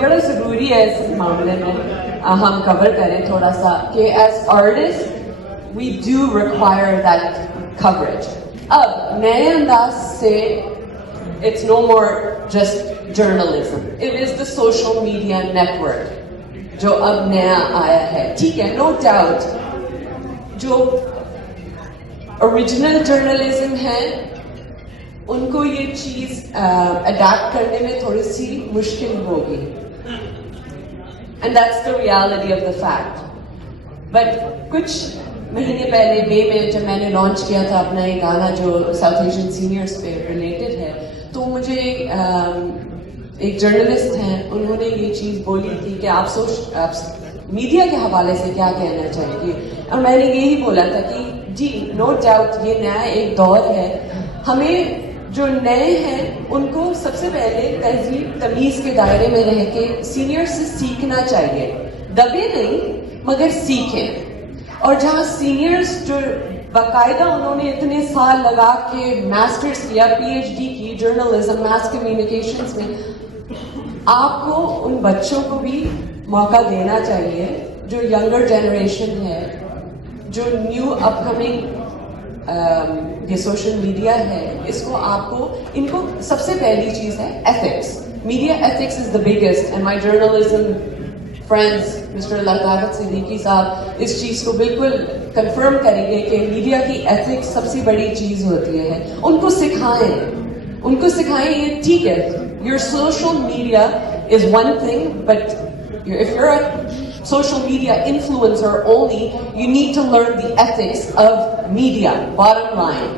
بڑا ضروری ہے اس معاملے میں ہم کور کریں تھوڑا سا کہ as artist we do require that coverage. اب نئے انداز سے it's no more just journalism, it is the social media network جو اب نیا آیا ہے. ٹھیک ہے, نو ڈاؤٹ جو اوریجنل جرنلزم ہے ان کو یہ چیز اڈیپٹ کرنے میں تھوڑی سی مشکل ہوگی, and that's the reality of the fact. But کچھ مہینے پہلے مئی میں جب میں نے لانچ کیا تھا اپنا یہ گانا جو ساؤتھ ایشین سینئرس پہ ریلیٹڈ ہے, تو مجھے ایک جرنلسٹ ہیں, انہوں نے یہ چیز بولی تھی کہ آپ میڈیا کے حوالے سے کیا کہنا چاہیں گے, اور میں نے یہی بولا تھا کہ جی نو ڈاؤٹ یہ نیا ایک دور ہے, ہمیں جو نئے ہیں ان کو سب سے پہلے تہذیب تمیز کے دائرے میں رہ کے سینئر سے سیکھنا چاہیے, دبے نہیں مگر سیکھیں. اور جہاں سینئرز جو باقاعدہ انہوں نے اتنے سال لگا کے ماسٹرز کیا, پی ایچ ڈی کی جرنلزم ماس کمیونیکیشنز میں, آپ کو ان بچوں کو بھی موقع دینا چاہیے جو ینگر جنریشن ہے, جو نیو اپ کمنگ یہ سوشل میڈیا ہے, اس کو آپ کو ان کو سب سے پہلی چیز ہے ethics. Media ethics is the biggest, and my journalism friends mister Latafat Siddiqui صاحب اس چیز کو بالکل کنفرم کریں گے کہ میڈیا کی ایتھکس سب سے بڑی چیز ہوتی ہے. ان کو سکھائیں یہ ٹھیک ہے, your social media is one thing, but if you're a social media influencer only, you need to learn the ethics of media, bottom line.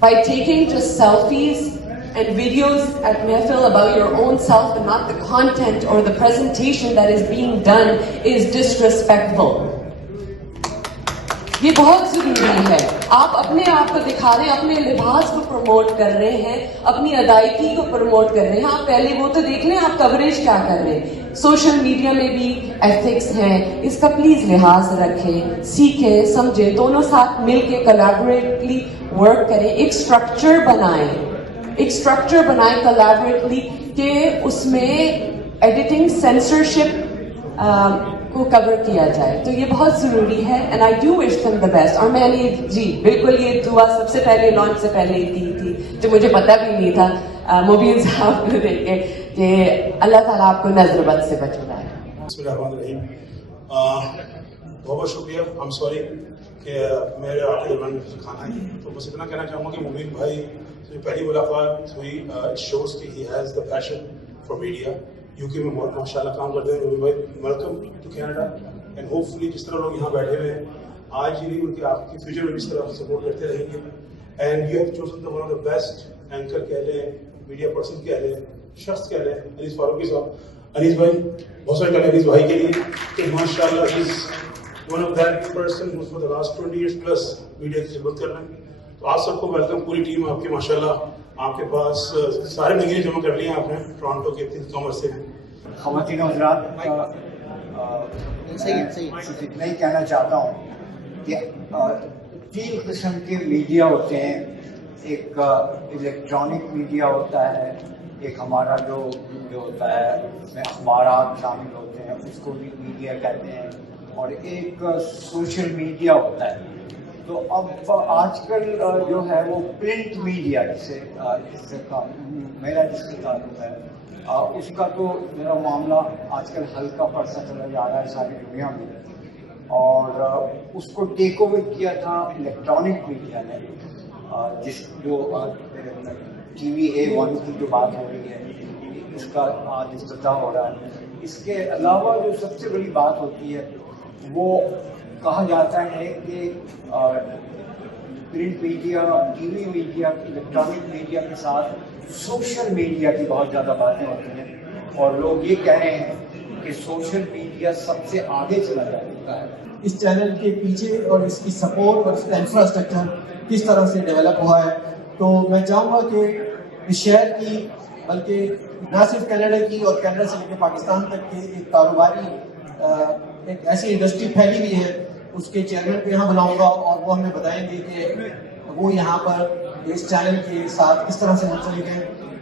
By taking just selfies and videos at Mehfil about your own self and not the content or the presentation that is being done is disrespectful. یہ بہت ضروری ہے. آپ اپنے آپ کو دکھا رہے ہیں, اپنے لباس کو پروموٹ کر رہے ہیں, اپنی ادائیگی کو پروموٹ کر رہے ہیں. آپ پہلے وہ تو دیکھ لیں آپ کوریج کیا کر رہے ہیں. سوشل میڈیا میں بھی ایتھکس ہیں, اس کا پلیز لحاظ رکھیں, سیکھیں, سمجھیں, دونوں ساتھ مل کے کولیبریٹلی ورک کریں. ایک اسٹرکچر بنائیں کولیبریٹلی کہ اس میں ایڈیٹنگ سینسرشپ کو کور کیا جائے. تو یہ بہت ضروری ہے, and I do wish them the best. اور میں نے جی بالکل یہ دعا سب سے پہلے لانچ سے پہلے ہی دی تھی, جو مجھے پتہ بھی نہیں تھا مبین صاحب کو دیکھ کے, کہ اللہ تعالیٰ آپ کو نظر بد سے بچائے. بسم اللہ الرحمن الرحیم. بہت بہت شکریہ. ہم سوری کہ میرے آپ کے دوران کھانا ہے, تو بس اتنا کہنا چاہوں گا کہ مبین بھائی سے پہلی ملاقات ہوئی, اٹ شوز کہ he has the passion for media. You کے میں بہت ماشاء اللہ کام کرتے ہیں. مبین بھائی welcome to Canada, and hopefully جس طرح لوگ یہاں بیٹھے ہوئے ہیں آج ہی نہیں بلکہ آپ کی فیوچر میں بھی اس طرح سپورٹ کرتے رہیں گے. And you have chosen the one of the best anchor کہہ لیں, میڈیا پرسن کہہ لیں, شخص کہہ لیں, انیس فاروقی صاحب. انیس بھائی بہت سارے کہہ لیں انیس بھائی کے لیے کہ ماشاء اللہ is one of that person for the last 20 years plus media کی خدمت کر رہے ہیں. تو آپ سب کو ویلکم, پوری ٹیم آپ کی ماشاء اللہ. آپ کے پاس سارے مہینے جمع کر لیے آپ نے ٹورانٹو کے کامرس سے. خواتین و حضرات, اتنا ہی کہنا چاہتا ہوں کہ 3 قسم کے میڈیا ہوتے ہیں. ایک الیکٹرانک میڈیا ہوتا ہے, ایک ہمارا جو ہوتا ہے اس میں اخبارات شامل ہوتے ہیں, اس کو بھی میڈیا کہتے ہیں, اور ایک سوشل میڈیا ہوتا ہے. تو اب آج کل جو ہے وہ پرنٹ میڈیا جس سے میرا جس سے تعلق ہے, اس کا تو میرا معاملہ آج کل ہلکا پڑتا چلا جا رہا ہے ساری دنیا میں, اور اس کو ٹیک اوور کیا تھا الیکٹرانک میڈیا نے, جس جو ٹی وی A1 کی جو بات ہو رہی ہے اس کا آج افتتاح ہو رہا ہے. اس کے علاوہ جو سب سے بڑی بات ہوتی ہے وہ کہا جاتا ہے کہ print media, T V media, electronic media کے ساتھ سوشل میڈیا کی بہت زیادہ باتیں ہوتی ہیں, اور لوگ یہ کہہ رہے ہیں کہ سوشل میڈیا سب سے آگے چلا جا چکا ہے. اس چینل کے پیچھے اور اس کی سپورٹ اور اس کا انفراسٹرکچر کس طرح سے ڈیولپ ہوا ہے. تو میں چاہوں گا کہ اس شہر کی, بلکہ نہ صرف کینیڈا کی اور کینیڈا سے لے کے پاکستان تک کے ایک کاروباری ایک ایسی انڈسٹری پھیلی ہوئی ہے, اس کے چیئرمین کو یہاں بلاؤں گا اور وہ ہمیں بتائیں گے کہ وہ یہاں پر اس چینل کے ساتھ کس طرح سے منسلک ہیں.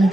MB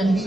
MB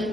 MB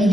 MB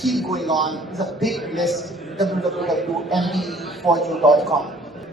keep going on. It's a big list. www.mbforyou.com.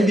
MB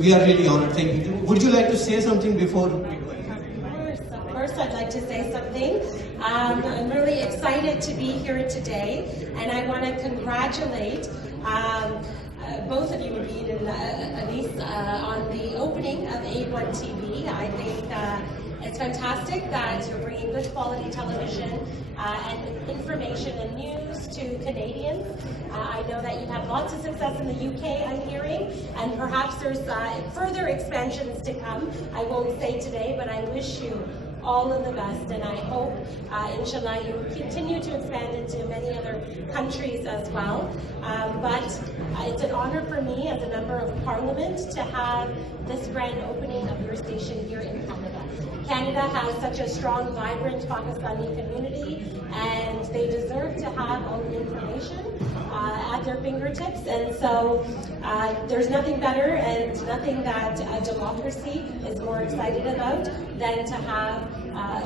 we are really honored. Thank you. Would you like to say something before? First, I'd like to say something. I'm really excited to be here today, and I want to congratulate both of you, Abid and Anis, on the opening of A1 TV. I think it's fantastic that you're bringing good quality television and information and news to Canadians. I know that you've had lots of success in the UK, I'm hearing, and perhaps there's further expansions to come. I won't say today, but I wish you all of the best, and I hope, inshallah, you continue to expand into many other countries as well. But it's an honor for me as a member of Parliament to have this grand opening of your station here in Canada. Canada has such a strong, vibrant Pakistani community, and they deserve to have all the information at their fingertips. And so there's nothing better and nothing that a democracy is more excited about than to have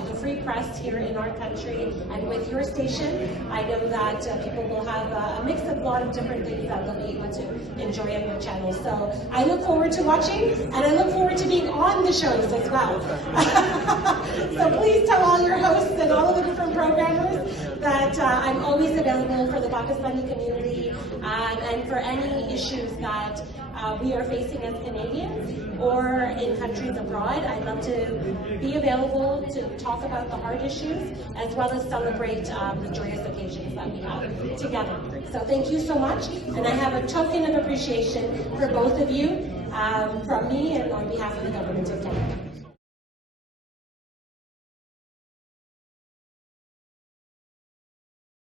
the free press here in our country. And with your station, I know that people will have a mix of a lot of different things that they'll be able to enjoy on your channel. So I look forward to watching, and I look forward to being on the shows as well. So please tell all your hosts and all of the different programmers that I'm always available for the Pakistani community and for any issues that we are facing as Canadians or in countries abroad. I'd love to be available to talk about the hard issues as well as celebrate the joyous occasions that we have together. So thank you so much, and I have a token of appreciation for both of you from me and on behalf of the government of Canada.